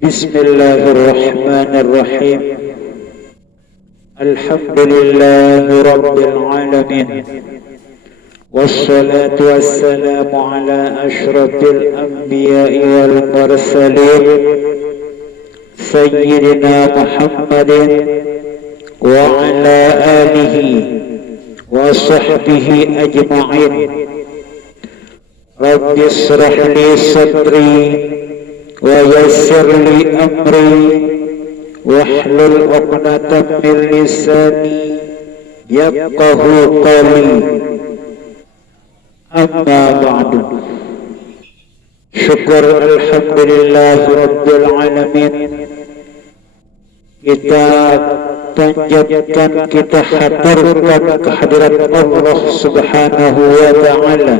Bismillahirrahmanirrahim. Alhamdulillahi Rabbil Alamin. Wassalatu wassalamu ala ashrafil anbiya'i wal mursalin Sayyidina Muhammadin wa ala alihi wa sahbihi ajma'in. Rabbi israh li sadri wa yassir li amri wahlul 'uqdatam min lisani yafqahu qawli. Amma ba'du. Syukur alhamdulillah rabbil alamin. Kita panjatkan, kita haturkan kehadirat Allah Subhanahu wa ta'ala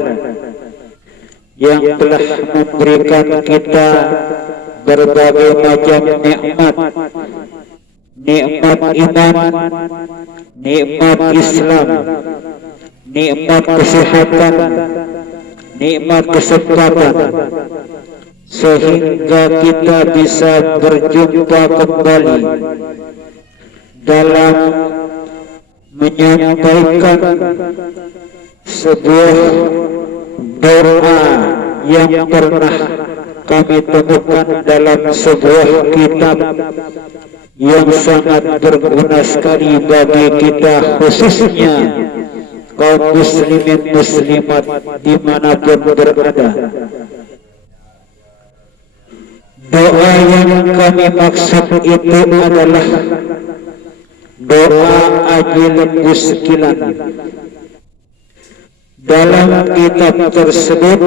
yang telah memberikan kita berbagai macam nikmat, nikmat iman, nikmat Islam, nikmat kesehatan, nikmat kesempatan, sehingga kita bisa berjumpa kembali dalam menyampaikan sebuah doa yang pernah kami temukan dalam sebuah kitab yang sangat berguna sekali bagi kita, khususnya kaum muslimin muslimat dimanapun berada. Doa yang kami maksud itu adalah doa Aji Lembu Sekilan. Dalam kitab tersebut,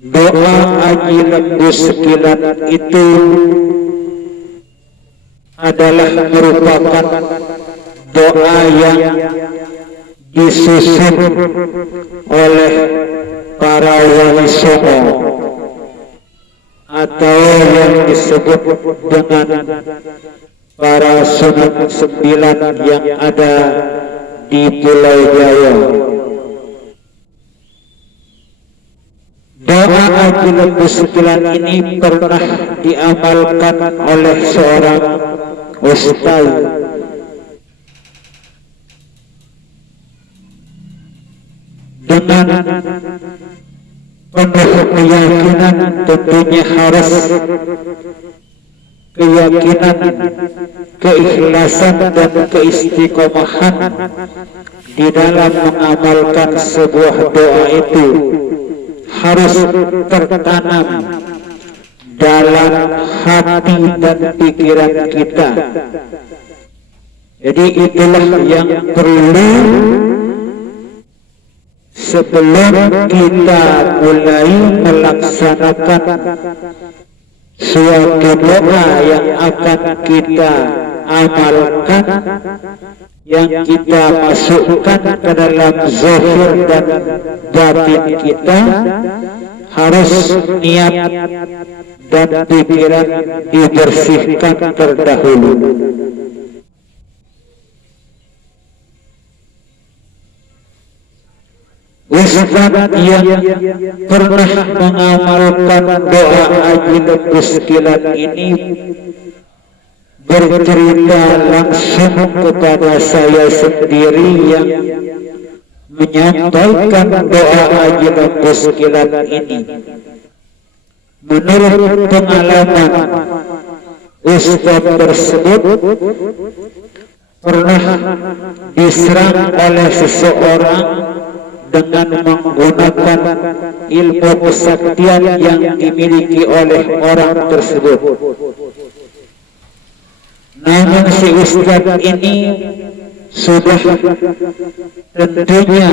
doa Aji Lembu Sekilan itu adalah merupakan doa yang disusun oleh para wali songo atau yang disebut dengan para Sunan Sembilan yang ada di Pulau Jawa. Doa Aji Lembu Sekilan ini pernah diamalkan oleh seorang ustaz dengan penuh keyakinan. Tentunya harus keyakinan, keikhlasan dan keistiqomahan di dalam mengamalkan sebuah doa itu harus tertanam dalam hati dan pikiran kita. Jadi itulah yang perlu sebelum kita mulai melaksanakan suatu doa yang akan kita amalkan, yang kita masukkan ke dalam zahir dan batin kita, harus niat dan pikiran dibersihkan terdahulu. Ustaz yang pernah mengamalkan doa Aji Lembu Sekilan ini bercerita langsung kepada saya sendiri yang menyampaikan doa Aji Lembu Sekilan ini. Menurut pengalaman Ustaz tersebut, pernah diserang oleh seseorang dengan menggunakan ilmu kesaktian yang dimiliki oleh orang tersebut. Namun si ustaz ini sudah tentunya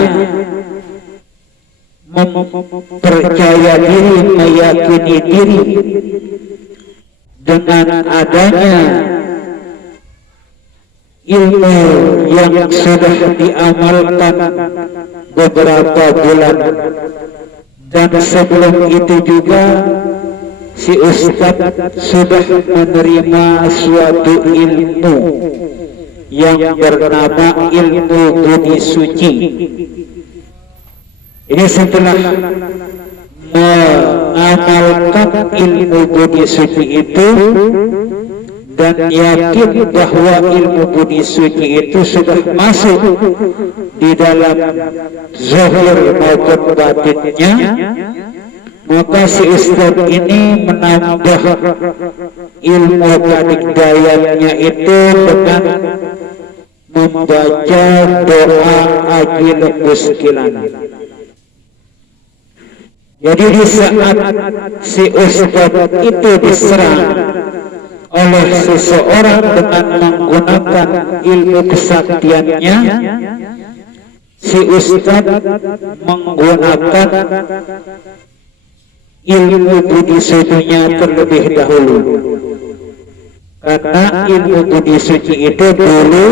mempercaya diri, meyakini diri dengan adanya ilmu yang sudah diamalkan beberapa bulan. Dan sebelum itu juga si ustaz sudah menerima suatu ilmu yang bernama ilmu budi suci. Ini setelah mengamalkan ilmu budi suci itu dan yakin bahwa ilmu budi suci itu sudah masuk di dalam zahir maupun batinnya, maka si ustaz ini menambah ilmu kadikdayanya itu dengan membaca doa ajil muskilan. Jadi di saat si ustaz itu diserang oleh seseorang dengan menggunakan ilmu kesaktiannya, si ustaz menggunakan ilmu budi sucinya terlebih dahulu, karena ilmu budi suci itu dulu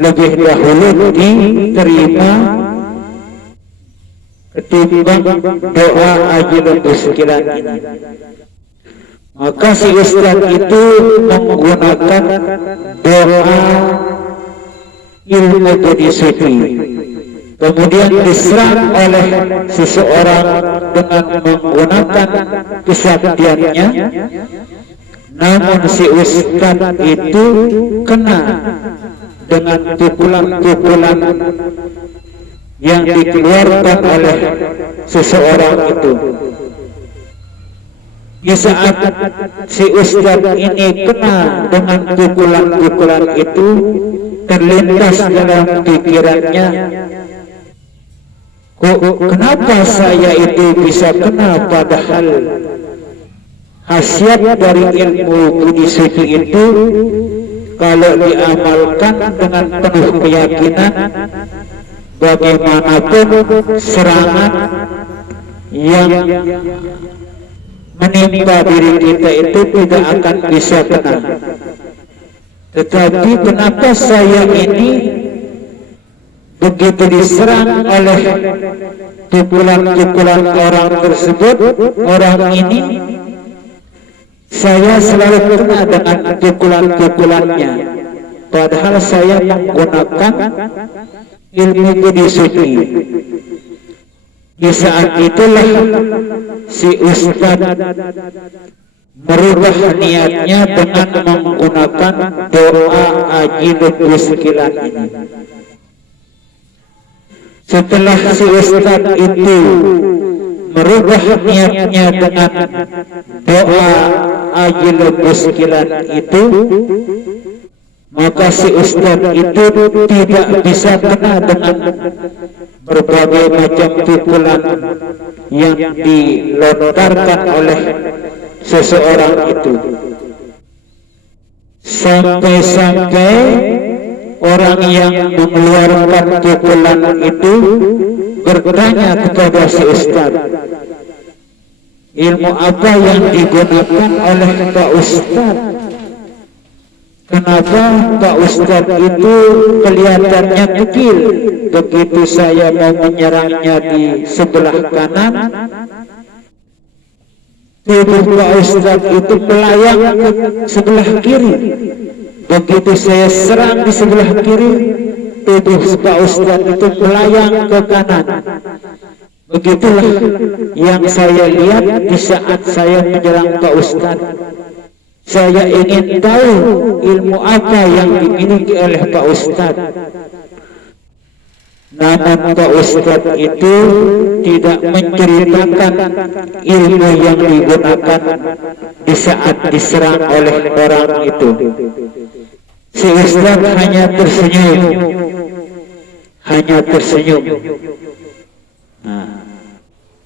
lebih dahulu diterima ketimbang doa ajil muskilan ini. Maka si ustaz itu menggunakan doa ilmu budi suci, kemudian diserang oleh seseorang dengan menggunakan kesaktiannya, namun si ustaz itu kena dengan pukulan-pukulan yang dikeluarkan oleh seseorang itu. Di saat si ustaz ini kena dengan pukulan-pukulan itu, terlintas dalam pikirannya, kenapa saya itu bisa kena, padahal khasiat dari ilmu budi suci itu kalau diamalkan dengan penuh keyakinan, bagaimanapun serangan yang menimpa diri kita itu tidak akan bisa kena. Tetapi kenapa saya ini begitu diserang oleh pukulan-pukulan orang tersebut, orang ini, saya selalu kena dengan pukulan-pukulannya, padahal saya menggunakan ilmu budi suci. Di saat itulah si ustaz merubah niatnya dengan menggunakan doa ajil muskilan ini. Setelah si ustaz itu merubah niatnya dengan doa ajil muskilan itu, maka si ustaz itu tidak bisa kena dengan berbagai macam pukulan yang dilontarkan oleh seseorang itu, sampai-sampai orang yang mengeluarkan pukulan itu bertanya kepada si ustaz, ilmu apa yang digunakan oleh Pak Ustaz? Kenapa Pak Ustaz itu kelihatannya kecil? Begitu saya mau menyerangnya di sebelah kanan, tubuh Pak Ustaz itu melayang ke sebelah kiri. Begitu saya serang di sebelah kiri, tubuh Pak Ustaz itu melayang ke kanan. Begitulah yang saya lihat di saat saya menyerang Pak Ustaz. Saya ingin tahu ilmu apa yang dimiliki oleh Pak Ustaz. Namun Pak Ustaz itu tidak menceritakan ilmu yang digunakan di saat diserang oleh orang itu. Si Ustaz hanya tersenyum,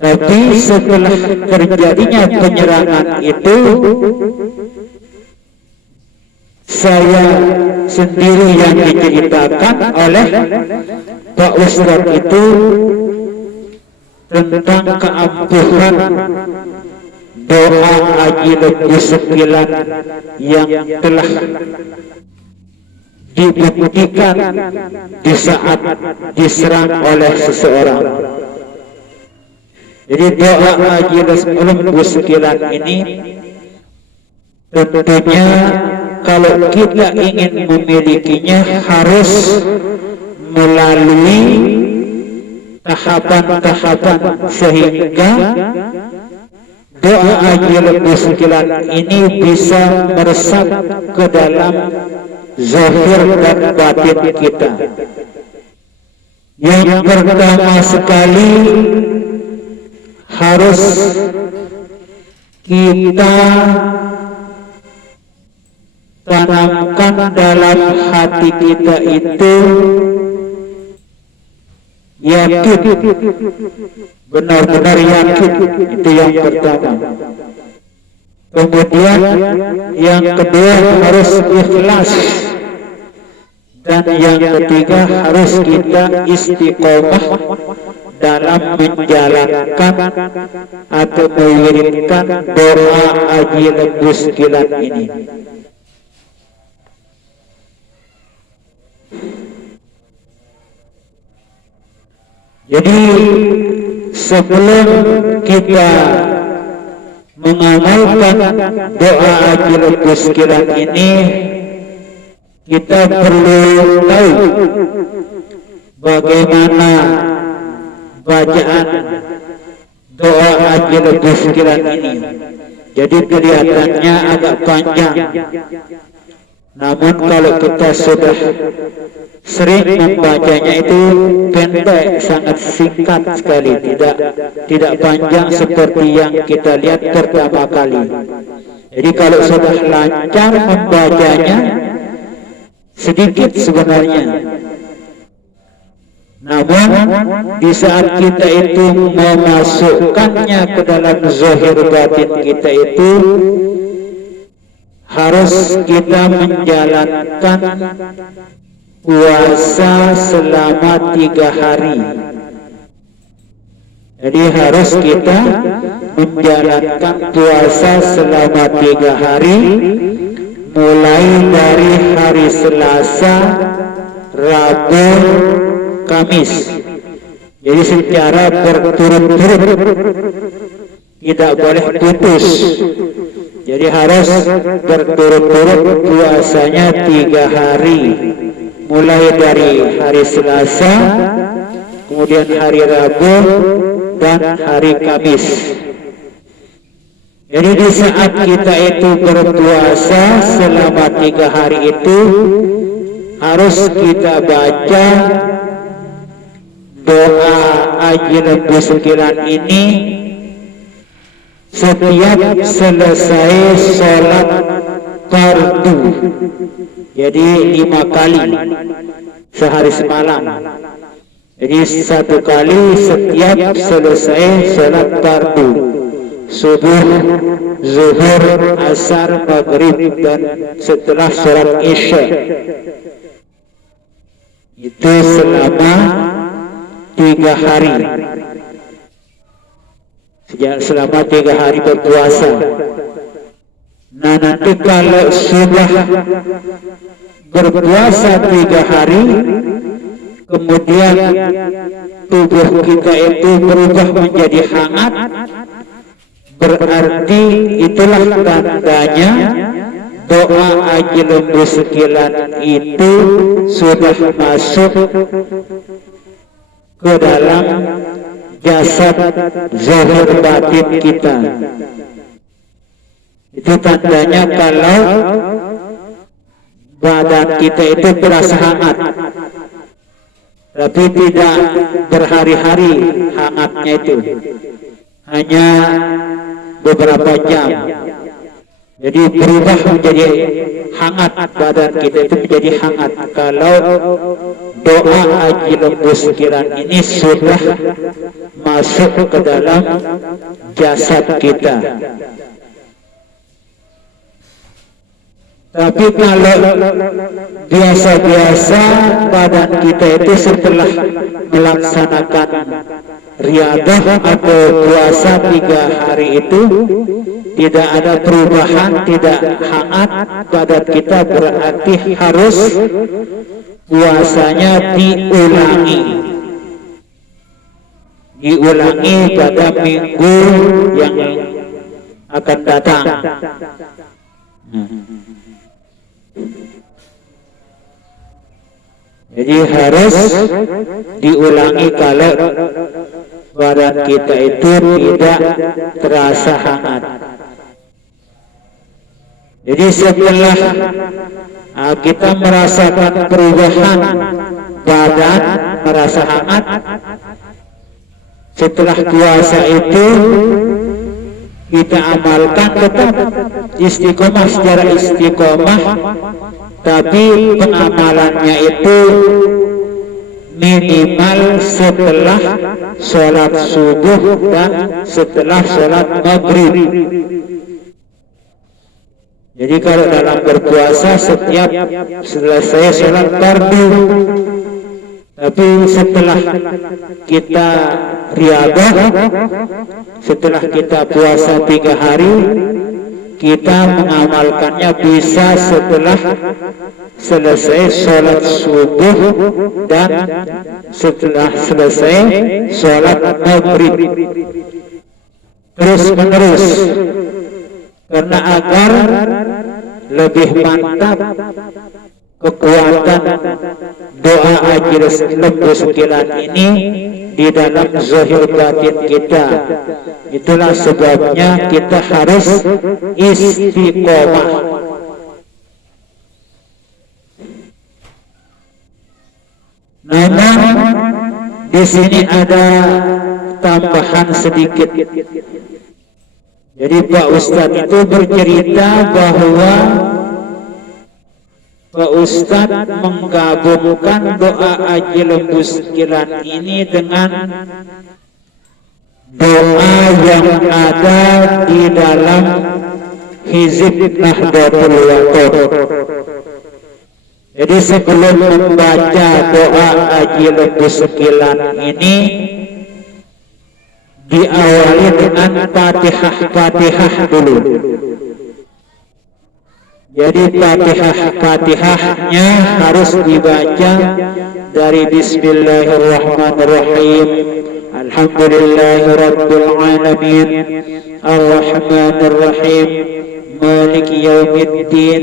tapi setelah terjadinya penyerangan itu, saya sendiri yang diceritakan oleh Pak Ustaz itu tentang keampuhan doa ajil muskilan yang telah dibuktikan di saat diserang oleh seseorang. Jadi doa ajil muskilan ini tentunya kalau kita ingin memilikinya harus melalui tahapan-tahapan sehingga doa haji lebih sekilan ini bisa meresap ke dalam zahir dan batin kita. Yang pertama sekali harus kita tanamkan dalam hati kita itu yakin, benar-benar yakin, itu yang pertama. Kemudian yang kedua harus ikhlas, dan yang ketiga harus kita istiqomah dalam menjalankan atau mengirimkan doa haji lembu sekilan ini. Jadi sebelum kita mengamalkan doa haji lembu sekilan ini, kita perlu tahu bagaimana bacaan doa haji lembu sekilan ini. Jadi kelihatannya agak panjang, namun kalau kita sudah sering membacanya itu pendek, sangat singkat sekali, tidak panjang seperti yang kita lihat pertama kali. Jadi kalau sudah lancar membacanya, sedikit sebenarnya. Namun di saat kita itu memasukkannya ke dalam zahir batin kita itu, harus kita menjalankan puasa selama 3 hari. Jadi harus kita menjalankan puasa selama 3 hari, mulai dari hari Selasa, Rabu, Kamis. Jadi secara berturut-turut, tidak boleh putus. Jadi harus berturut-turut puasanya 3 hari, mulai dari hari Selasa, kemudian hari Rabu, dan hari Kamis. Jadi di saat kita itu berpuasa selama 3 hari itu, harus kita baca doa haji lembu sekilan ini setiap selesai sholat fardu. Jadi 5 kali sehari semalam. Jadi 1 kali setiap selesai sholat fardu, subuh, zuhur, asar, maghrib, dan setelah sholat isya. Itu selama 3 hari. Selama 3 hari berpuasa. Nah, nanti kalau sudah berpuasa 3 hari, kemudian tubuh kita itu berubah menjadi hangat, berarti itulah tandanya doa haji lembu sekilan itu sudah masuk ke dalam jasad zahir batin kita. Itu tandanya kalau badan kita itu terasa hangat, tapi tidak berhari-hari hangatnya itu, hanya beberapa jam. Jadi berubah menjadi hangat, badan kita itu menjadi hangat kalau doa haji lembu sekilan ini sudah masuk ke dalam jasad kita. Tapi kalau biasa-biasa badan kita itu setelah melaksanakan riadah atau puasa 3 hari itu tidak ada perubahan, tidak hangat badan kita, berarti harus puasanya diulangi pada minggu yang akan datang. Jadi harus diulangi kalau badan kita itu tidak terasa hangat. Jadi setelah kita merasakan perubahan badan merasa hangat, setelah puasa itu kita amalkan tetap istiqomah secara istiqomah, tapi pengamalannya itu minimal setelah sholat subuh dan setelah sholat maghrib. Jadi kalau dalam berpuasa setiap selesai sholat fardu, tapi setelah kita riyadhah, setelah kita puasa 3 hari, kita mengamalkannya bisa setelah selesai sholat subuh dan setelah selesai sholat maghrib, terus menerus, karena agar lebih mantap kekuatan doa ajil lembu sekilan ini di dalam zahir batin kita. Itulah sebabnya kita harus istiqomah. Namun di sini ada tambahan sedikit. Jadi Pak Ustadz itu bercerita bahwa Pak Ustadz menggabungkan doa ajil lembu sekilan ini dengan doa yang ada di dalam hizib Nahdlatul Wathon. Jadi sebelum membaca doa ajil lembu sekilan ini, diawali dengan Fatihah dulu. Jadi Fatihahnya harus dibaca dari Bismillahirrahmanirrahim, Alhamdulillahirabbil alamin, Arrahmanirrahim, Maliki yaumiddin,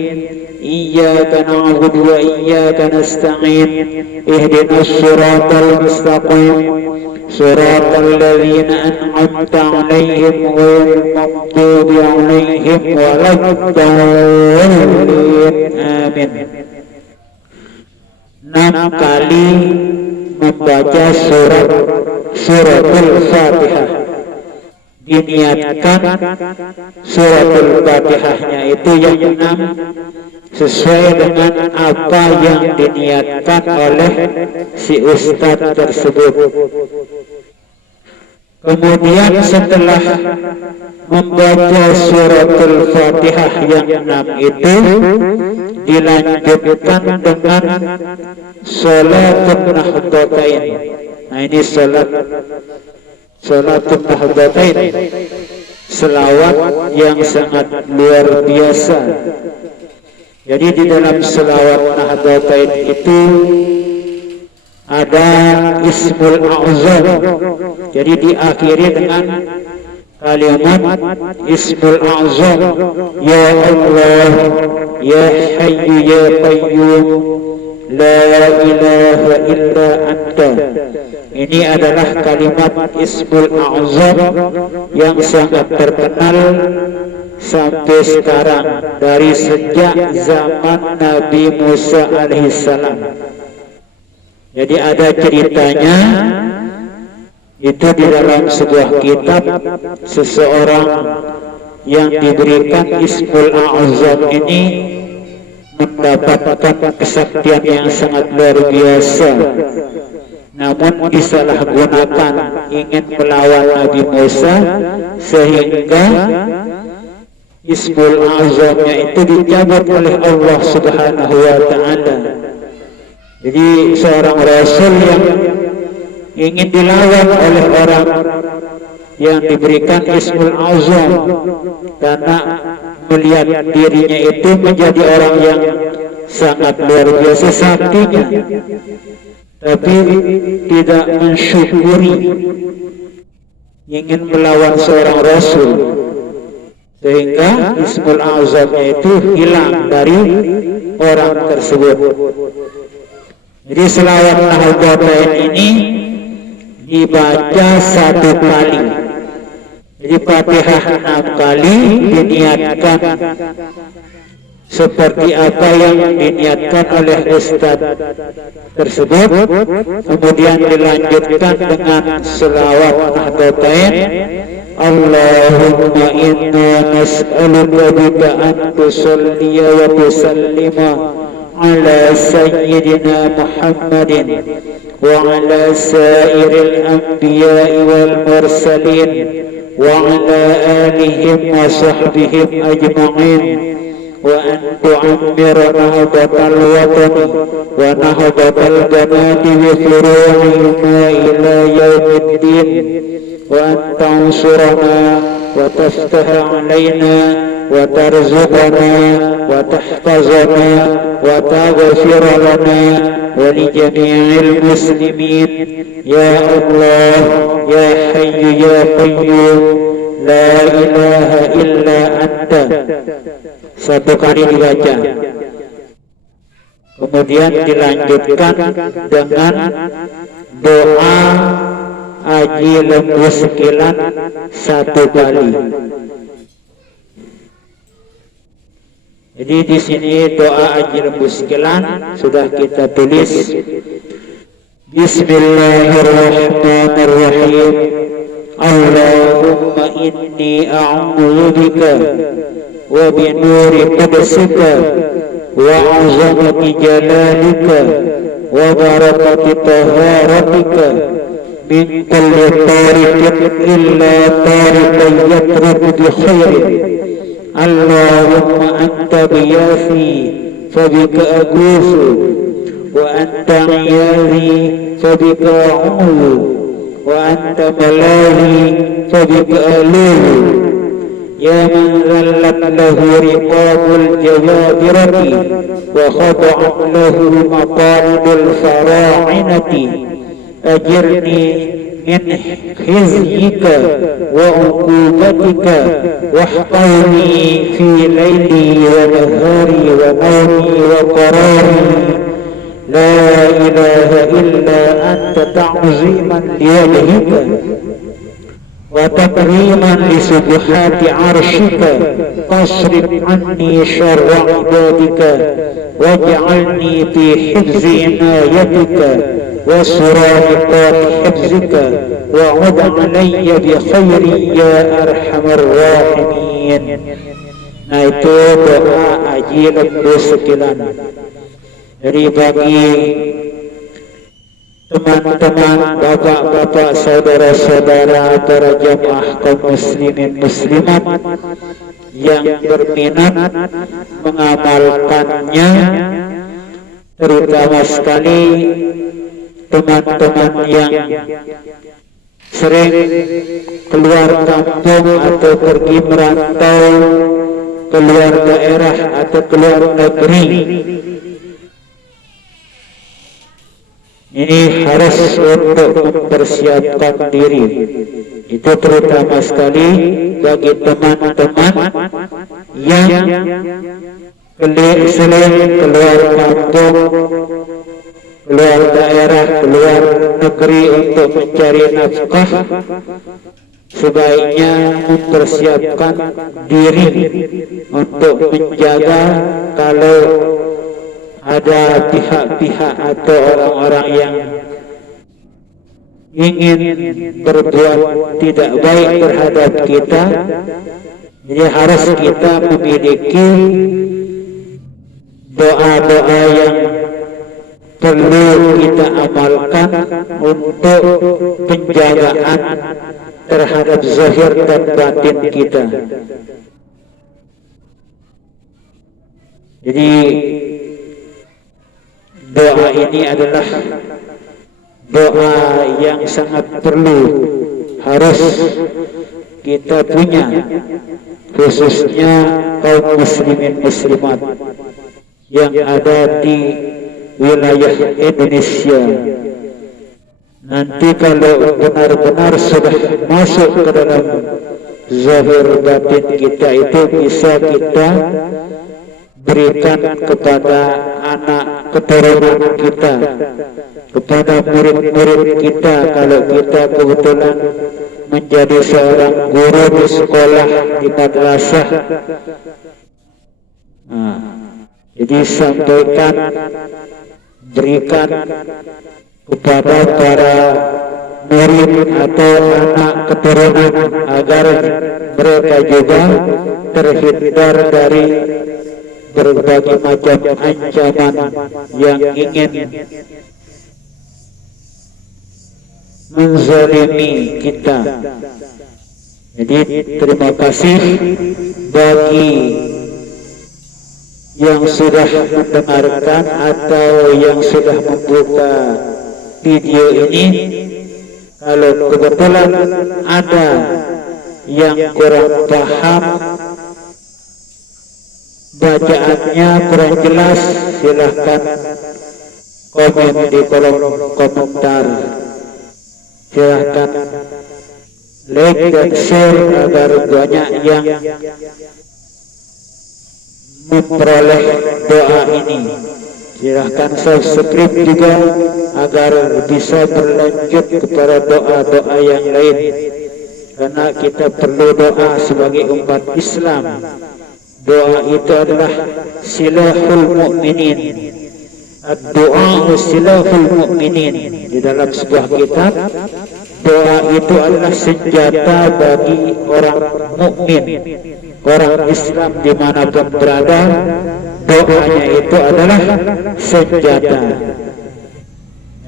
Iyyaka na'budu wa iyyaka nasta'in, Ihdinas siratal mustaqim, siratal ladzina an'amta 'alaihim ghairil maghdubi 'alaihim waladdallin. Amin. 6 kali membaca suratul Fatihah. Diniatkan suratul Fatihahnya itu yang 6 sesuai dengan apa yang diniatkan oleh si ustadz tersebut. Kemudian setelah membaca suratul Fatihah yang 6 itu, dilanjutkan dengan sholatul Nahdlatain. Nah, ini sholatul Nahdlatain, selawat yang sangat luar biasa. Jadi di dalam selawat Nahdlatain itu ada Ismul A'zam. Jadi diakhiri dengan kalimat Ismul A'zam, Ya Allah, Ya Hayyu Ya Qayyum, La ilaha illa anta. Ini adalah kalimat Ismul A'zam yang sangat terkenal sampai sekarang, dari sejak zaman Nabi Musa alaihissalam. Jadi ada ceritanya, itu di dalam sebuah kitab, seseorang yang diberikan Ismul A'zam ini mendapatkan kesaktian yang sangat luar biasa, namun disalahgunakan, ingin melawan Nabi Musa, sehingga Ismul A'zamnya itu dicabut oleh Allah Subhanahu wa Ta'ala. Jadi seorang Rasul yang ingin dilawan oleh orang yang diberikan Ismul A'zam, karena melihat dirinya itu menjadi orang yang sangat luar biasa saktinya, tapi tidak mensyukuri, ingin melawan seorang Rasul, sehingga Ismul A'zamnya itu hilang dari orang tersebut. Jadi selawat Nahdlatain ini dibaca 1 kali. Jadi Fatihah 6 kali diniatkan seperti apa yang diniatkan oleh Ustadz tersebut, kemudian dilanjutkan dengan selawat Nahdlatain. Allahumma inna nas'aluka bika an tusalliya wa tusallima ala sayyidina Muhammadin wa ala sairil anbiya'i wal mursalin wa ala alihim wa sahbihim ajma'in wa an tu'ammira nahbatal watani wa nahbatal banati wa furu'ihima ila yaumiddin wa an tansurana wa taftaha alaina wa tarzuqana wa tahfazana wa taghfir lana wa li jami'il muslimin ya Allah ya hayyu ya qayyum la ilaha illa anta. 1 kali dibaca, kemudian dilanjutkan dengan doa Aji Lembu Sekilan 1 kali. Jadi di sini doa Aji Lembu Sekilan sudah kita tulis. Bismillahirrahmanirrahim. Allahumma inni a'udzu bika wa bi nuri qudsika wa 'azamati jalalika wa barakati taharatika min kulli tariqin illa tariqan yatruk bi khairin. Allahumma anta biyafi fa bika aqusu wa anta iyazi fa bika a'udzu wa anta malahi fa bika aluhu. Ya man zallat lahu riqabul jawabirati wa khada'at lahu maqalidul fara'inati ajirni min khizyika wa uqubatika wahqawni fi layli wa nahari wa nawmi wa qarari la ilaha illa anta ta'ziman liwajhika wa takriman li subuhati arshika fasrif anni syarra ibadika waj'alni fi hifzi inayatika wa suraiqat hifzika wa'ud alayya bi khairin ya arhamar rahimin. Nah, itu doa Aji Lembu Sekilan. Jadi bagi teman-teman, bapak-bapak, saudara-saudara, para jamaah kaum muslimin muslimat yang berminat mengamalkannya, terutama sekali teman-teman yang sering keluar kampung atau pergi merantau keluar daerah atau keluar negeri. Ini harus untuk mempersiapkan diri. Itu terutama sekali bagi teman-teman yang sering keluar kampung, keluar daerah, keluar negeri untuk mencari nafkah. Sebaiknya mempersiapkan diri untuk menjaga kalau ada pihak-pihak atau orang-orang yang ingin berbuat tidak baik terhadap kita. Jadi harus kita memiliki doa-doa yang perlu kita amalkan untuk penjagaan terhadap zahir dan batin kita. Jadi doa ini adalah doa yang sangat perlu, harus kita punya, khususnya kaum muslimin muslimat yang ada di wilayah Indonesia. Nanti kalau benar-benar sudah masuk ke dalam zahir batin kita, itu bisa kita berikan kepada anak keturunan kita, kepada murid-murid kita kalau kita kebetulan menjadi seorang guru di sekolah, di madrasah. Jadi sampaikan, berikan kepada para murid atau anak keturunan agar mereka juga terhindar dari berbagai macam ancaman yang ingin menzalimi kita. Jadi terima kasih bagi yang sudah mendengarkan atau yang sudah membuka video ini. Kalau kebetulan ada yang kurang paham, bacaannya kurang jelas, silahkan komen di kolom komentar. Silahkan like dan share agar banyak yang memperoleh doa ini. Silahkan subscribe juga agar bisa berlanjut kepada doa-doa yang lain, karena kita perlu doa sebagai umat Islam. Doa itu adalah silahul mu'minin. Doa silahul mu'minin. Di dalam sebuah kitab, doa itu adalah senjata bagi orang mukmin, orang Islam dimanapun berada. Doanya itu adalah senjata.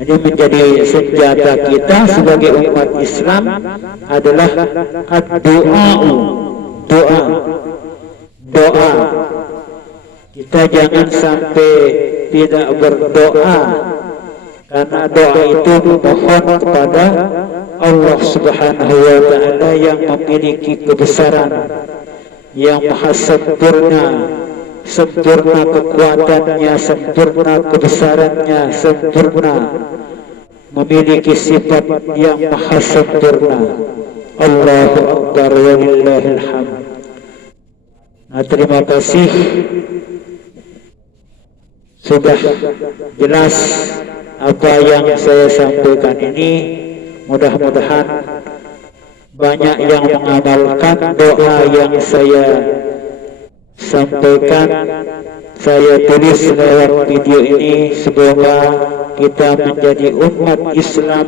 Jadi menjadi senjata kita sebagai umat Islam adalah doa. Kita jangan sampai tidak berdoa, karena doa itu memohon kepada Allah Subhanahu wa Ta'ala yang memiliki kebesaran, yang maha sempurna, sempurna kekuatannya, sempurna kebesarannya, sempurna, memiliki sifat yang maha sempurna. Allahu Akbar walillahil hamd. Terima kasih. Sudah jelas apa yang saya sampaikan ini. Mudah-mudahan banyak yang mengamalkan doa yang saya sampaikan, saya tulis lewat video ini. Semoga kita menjadi umat Islam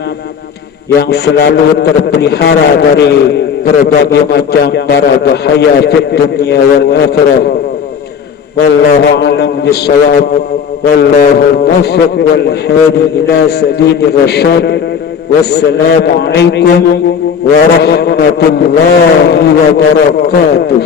yang selalu terpelihara dari berbagai macam bara bahaya fid dunya wal akhirah. Wallahu a'lam bissawab. Wallahu muwaffiq wal hadi ila sabilir rasyad. Wassalamu alaikum warahmatullahi wabarakatuh.